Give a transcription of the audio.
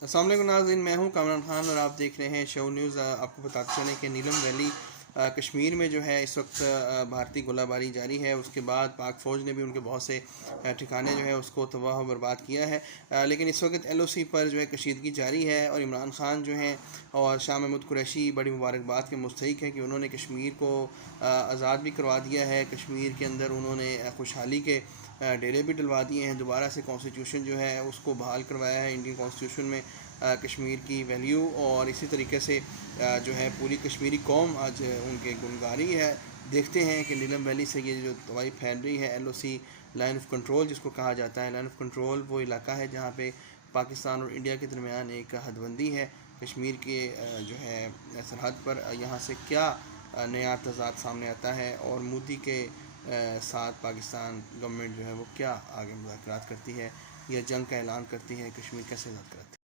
अस्सलाम वालेकुम नाज़रीन, मैं हूं कामरान खान और आप देख रहे हैं शो न्यूज़। आपको बताते चलें कि नीलम वैली कश्मीर में जो है इस वक्त भारतीय गोलाबारी जारी है। उसके बाद पाक फ़ौज ने भी उनके बहुत से ठिकाने जो है उसको तबाह व बर्बाद किया है। लेकिन इस वक्त LOC पर जो है कशीदगी जारी है और इमरान खान जो हैं और शाह महमूद कुरैशी बड़ी मुबारकबाद के मुस्तहिक है कि उन्होंने कश्मीर को आज़ाद भी करवा दिया है। कश्मीर के अंदर उन्होंने खुशहाली के डेरे भी डलवा दिए हैं। दोबारा से कॉन्स्टिट्यूशन जो है उसको बहाल करवाया है इंडियन कॉन्स्टिट्यूशन में कश्मीर की वैल्यू। और इसी तरीके से जो है पूरी कश्मीरी कौम आज उनके गुनगारी है। देखते हैं कि नीलम वैली से ये जो दवाई फैल रही है LOC लाइन ऑफ कंट्रोल जिसको कहा जाता है। लाइन ऑफ कंट्रोल वो इलाका है जहाँ पे पाकिस्तान और इंडिया के दरमियान एक हदबंदी है। कश्मीर के जो है सरहद पर यहाँ से क्या नया तज़ाद सामने आता है और मोदी के साथ पाकिस्तान गवर्नमेंट जो है वो क्या आगे मुज़ाकरात करती है या जंग का ऐलान करती है, कश्मीर कैसे आज़ाद कराती है।